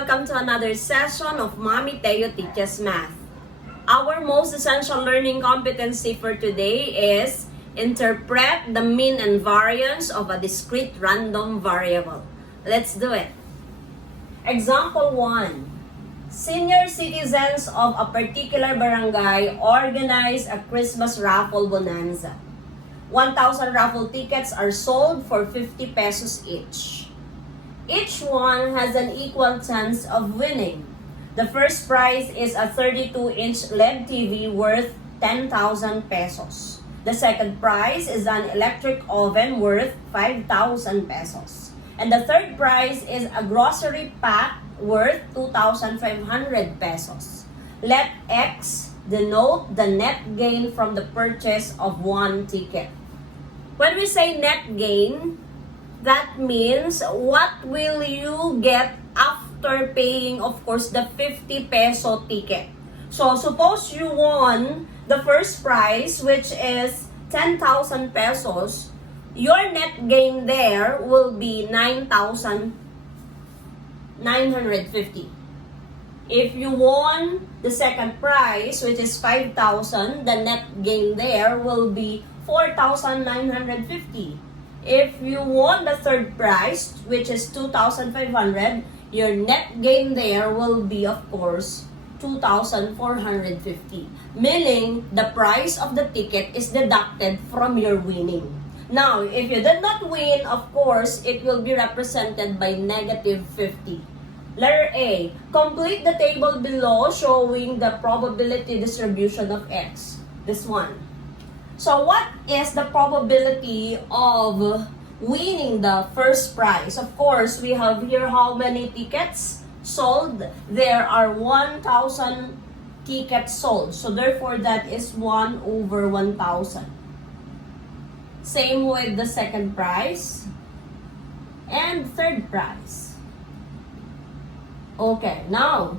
welcome to another session of MAmiTEO Teaches Math. Our most essential learning competency for today is interpret the mean and variance of a discrete random variable. Let's do it. Example 1. Senior citizens of a particular barangay organize a Christmas raffle bonanza. 1,000 raffle tickets are sold for 50 pesos each. Each one has an equal chance of winning. The first prize is a 32-inch LED TV worth 10,000 pesos. The second prize is an electric oven worth 5,000 pesos. And the third prize is a grocery pack worth 2,500 pesos. Let X denote the net gain from the purchase of one ticket. When we say net gain, that means what will you get after paying, of course, the 50 peso ticket. So, suppose you won the first prize, which is 10,000 pesos. Your net gain there will be 9,950. If you won the second prize, which is 5,000, the net gain there will be 4,950. If you won the third prize, which is 2,500, your net gain there will be, of course, 2,450. Meaning, the price of the ticket is deducted from your winning. Now, if you did not win, of course, it will be represented by negative 50. Letter A. Complete the table below showing the probability distribution of X. This one. So, what is the probability of winning the first prize? Of course, we have here how many tickets sold. There are 1,000 tickets sold. So, therefore, that is 1 over 1,000. Same with the second prize and third prize. Okay, now,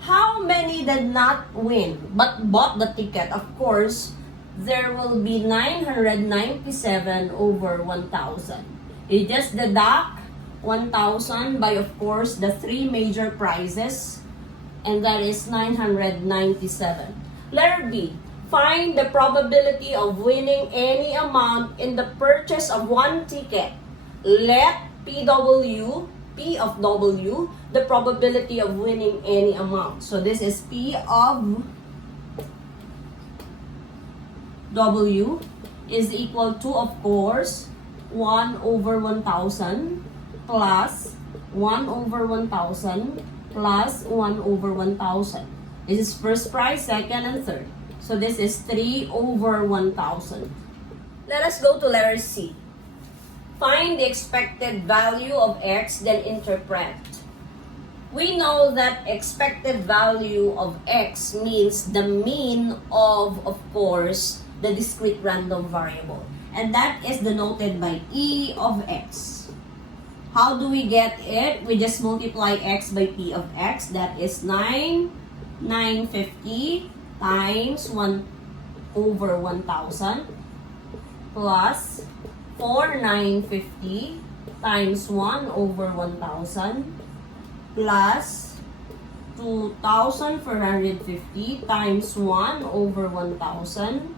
how many did not win but bought the ticket? Of course, there will be 997 over 1,000. You just deduct 1,000 by, of course, the three major prizes, and that is 997. Letter B. Find the probability of winning any amount in the purchase of one ticket. Let PW, P of W, the probability of winning any amount. So this is P of W is equal to, of course, 1 over 1,000 plus 1 over 1,000 plus 1 over 1,000. This is first prize, second, and third. So this is 3 over 1,000. Let us go to letter C. Find the expected value of X, then interpret. We know that expected value of X means the mean of course, the discrete random variable. And that is denoted by E of X. How do we get it? We just multiply X by P of X. That is 950 times 1 over 1,000 plus 4,950 times 1 over 1,000 plus 2,450 times 1 over 1,000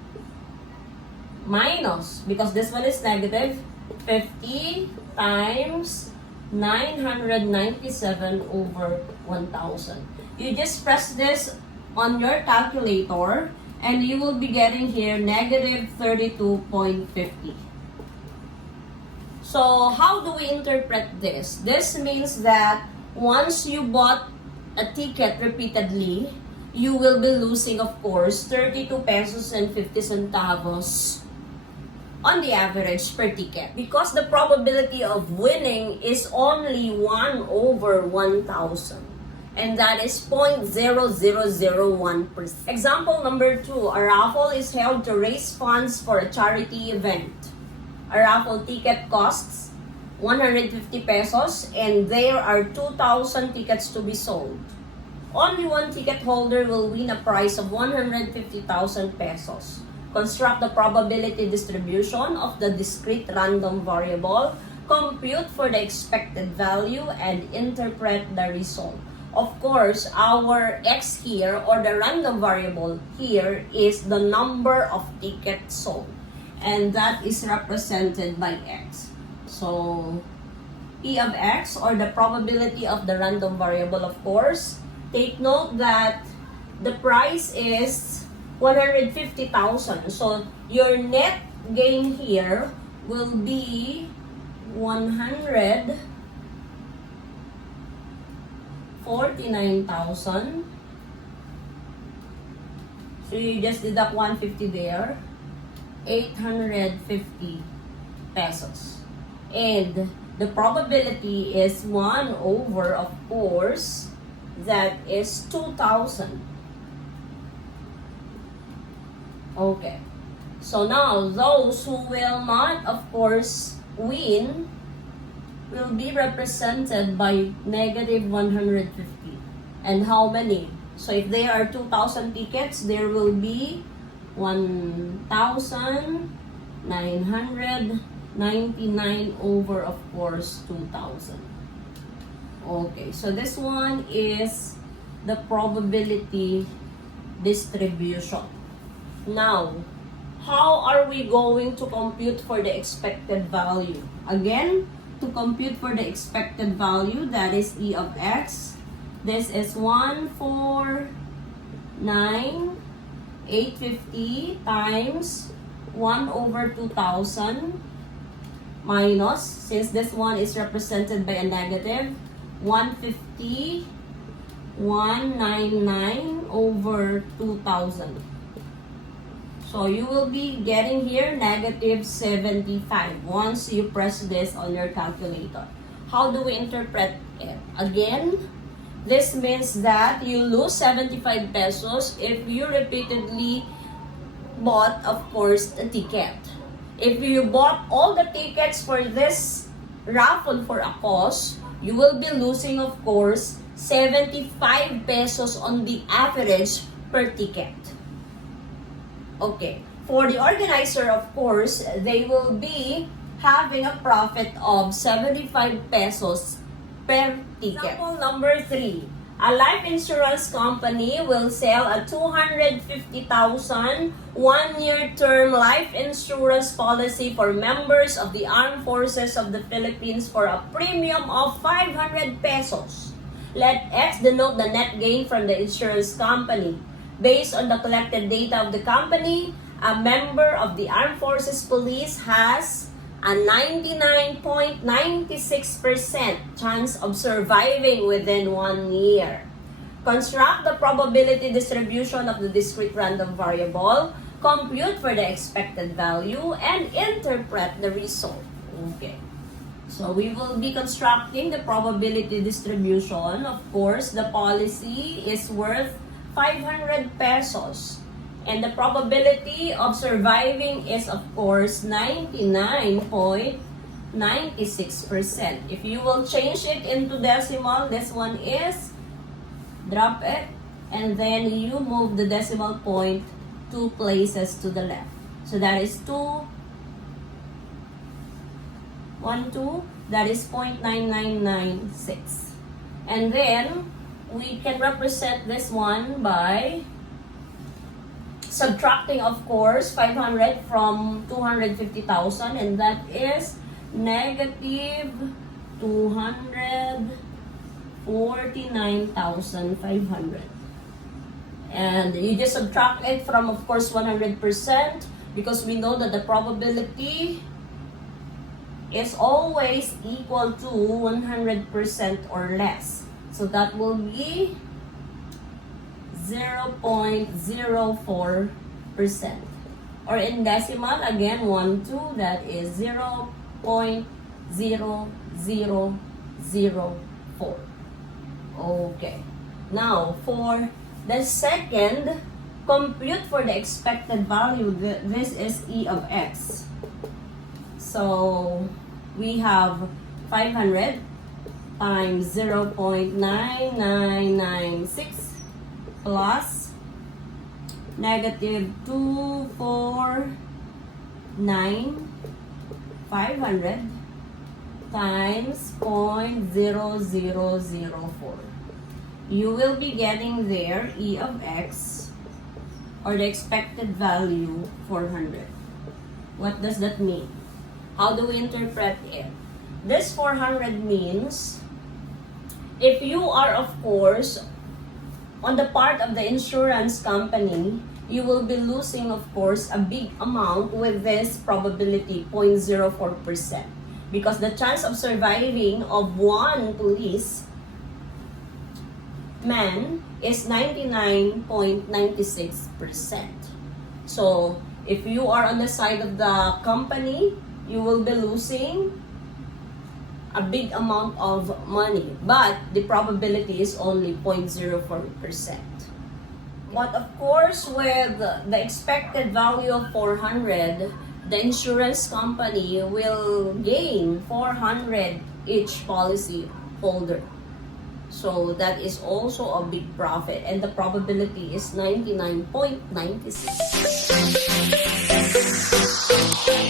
minus, because this one is negative, 50 times 997 over 1,000. You just press this on your calculator and you will be getting here negative 32.50. So, how do we interpret this? This means that once you bought a ticket repeatedly, you will be losing, of course, 32 pesos and 50 centavos on the average per ticket, because the probability of winning is only 1 over 1,000, and that is 0.0001%. Example number 2, a raffle is held to raise funds for a charity event. A raffle ticket costs 150 pesos and there are 2,000 tickets to be sold. Only one ticket holder will win a prize of 150,000 pesos. Construct the probability distribution of the discrete random variable compute for the expected value, and interpret the result. Of course, our x here, or the random variable here, is the number of tickets sold. And that is represented by x. So, P of x, or the probability of the random variable, of course, take note that the price is 150,000. So, your net gain here will be 149,000. So you just deduct 150 there, 850 pesos. And the probability is 1 over, of course, that is 2,000. Okay. So now, those who will not, of course, win will be represented by negative 150. And how many? So if there are 2,000 tickets, there will be 1,999 over, of course, 2,000. Okay, so this one is the probability distribution. Now, how are we going to compute for the expected value? Again, to compute for the expected value, that is E of x, this is 149,850 times 1 over 2,000 minus, since this one is represented by a negative, 150,199 over 2,000. So you will be getting here negative 75 once you press this on your calculator. How do we interpret it? Again, this means that you lose 75 pesos if you repeatedly bought, of course, the ticket. If you bought all the tickets for this raffle for a cause, you will be losing, of course, 75 pesos on the average per ticket. Okay, for the organizer, of course, they will be having a profit of 75 pesos per ticket. Example number 3. A life insurance company will sell a 250,000 one-year term life insurance policy for members of the Armed Forces of the Philippines for a premium of 500 pesos. Let X denote the net gain from the insurance company. Based on the collected data of the company, a member of the Armed Forces Police has a 99.96% chance of surviving within 1 year. Construct the probability distribution of the discrete random variable, compute for the expected value, and interpret the result. Okay. So we will be constructing the probability distribution. Of course, the policy is worth 500 pesos. And the probability of surviving is, of course, 99.96%. If you will change it into decimal, this one is, drop it, and then you move the decimal point 2 places to the left. So that is 2, 1, 2, that is 0.9996. And then, we can represent this one by subtracting, of course, 500 from 250,000, and that is negative 249,500. And you just subtract it from, of course, 100%, because we know that the probability is always equal to 100% or less. So that will be 0.04%. Or in decimal, again, 1, 2, that is 0.0004. Okay. Now, for the second, compute for the expected value. This is E of x. So, we have 500 times 0.9996 plus negative 249,500 times 0.0004. You will be getting there E of X, or the expected value, 400. What does that mean? How do we interpret it? This 400 means, if you are, of course, on the part of the insurance company, you will be losing, of course, a big amount with this probability, 0.04%. Because the chance of surviving of one policeman is 99.96%. So, if you are on the side of the company, you will be losing a big amount of money. But the probability is only 0.04%. But of course, with the expected value of 400, the insurance company will gain 400 each policy holder. So that is also a big profit, and the probability is 99.96.